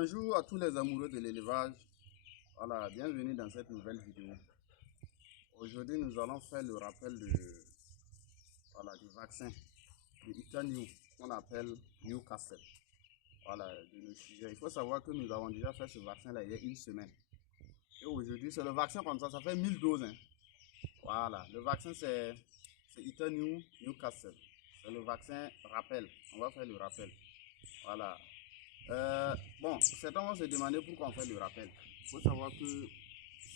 Bonjour à tous les amoureux de l'élevage. Voilà, bienvenue dans cette nouvelle vidéo. Aujourd'hui, nous allons faire le rappel du vaccin de Itanew qu'on appelle Newcastle. Voilà, de nos sujets. Il faut savoir que nous avons déjà fait ce vaccin-là il y a une semaine. Et aujourd'hui, c'est le vaccin comme ça fait 1000 doses. Hein. Voilà, le vaccin c'est Itanew Newcastle. C'est le vaccin rappel. On va faire le rappel. Voilà. Certains vont se demander pourquoi on fait le rappel. Il faut savoir que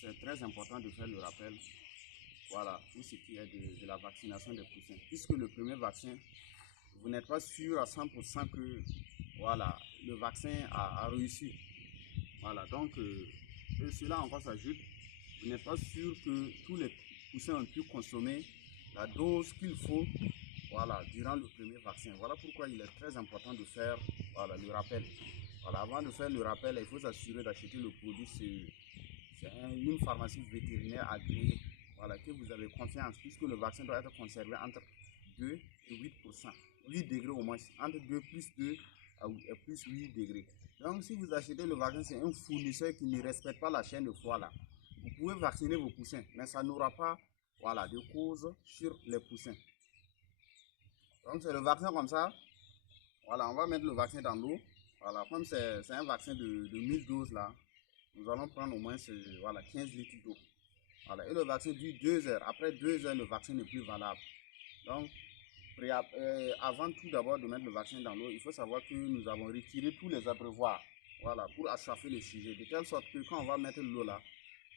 c'est très important de faire le rappel. Voilà, tout ce qui est de la vaccination des poussins. Puisque le premier vaccin, vous n'êtes pas sûr à 100% que voilà, le vaccin a réussi. Voilà, donc cela encore s'ajoute. Vous n'êtes pas sûr que tous les poussins ont pu consommer la dose qu'il faut durant le premier vaccin. Voilà pourquoi il est très important de faire le rappel. Voilà, avant de faire le rappel, il faut s'assurer d'acheter le produit sur une pharmacie vétérinaire agréée, que vous avez confiance, puisque le vaccin doit être conservé entre 2 et 8%, 8 degrés au moins, entre 2 plus 2 et plus 8 degrés. Donc si vous achetez le vaccin, c'est un fournisseur qui ne respecte pas la chaîne de froid là. Vous pouvez vacciner vos poussins, mais ça n'aura pas de cause sur les poussins. Donc c'est le vaccin comme ça. Voilà, on va mettre le vaccin dans l'eau. Voilà, comme c'est un vaccin de 1000 doses là, nous allons prendre au moins 15 litres d'eau. Voilà, et le vaccin dure 2 heures. Après 2 heures, le vaccin n'est plus valable. Donc, avant tout d'abord de mettre le vaccin dans l'eau, il faut savoir que nous avons retiré tous les abreuvoirs. Voilà, pour assoiffer les sujets. De telle sorte que quand on va mettre l'eau là,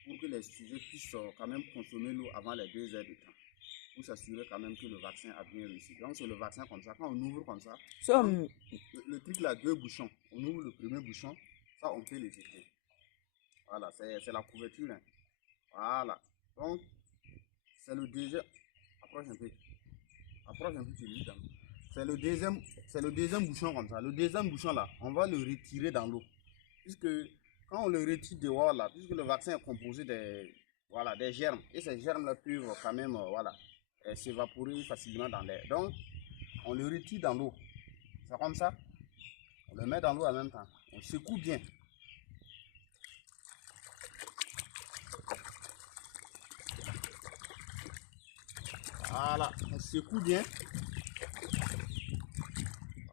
pour que les sujets puissent quand même consommer l'eau avant les 2 heures de temps. Pour s'assurer quand même que le vaccin a bien réussi. Donc c'est le vaccin comme ça, quand on ouvre comme ça, le truc là, 2 bouchons, on ouvre le premier bouchon, ça on peut les jeter. Voilà, c'est la couverture. Hein. Voilà, donc c'est le deuxième, approche un peu, tu lis dans l'eau. C'est le deuxième bouchon comme ça. Le deuxième bouchon là, on va le retirer dans l'eau. Puisque quand on le retire dehors là, puisque le vaccin est composé des germes, et ces germes là peuvent quand même s'évaporer facilement dans l'air. Donc, on le retire dans l'eau. C'est comme ça. On le met dans l'eau en même temps. On secoue bien. Voilà, on secoue bien.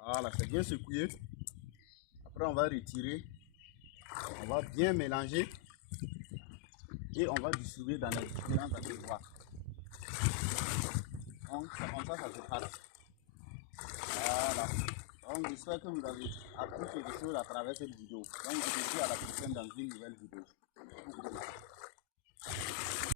Voilà, c'est bien secoué. Après, on va retirer. On va bien mélanger. Et on va distribuer dans les différents endroits. Donc, c'est comme ça se passe. Voilà. Donc, j'espère que vous avez appris quelque chose à travers cette vidéo. Donc, je vous dis à la prochaine dans une nouvelle vidéo.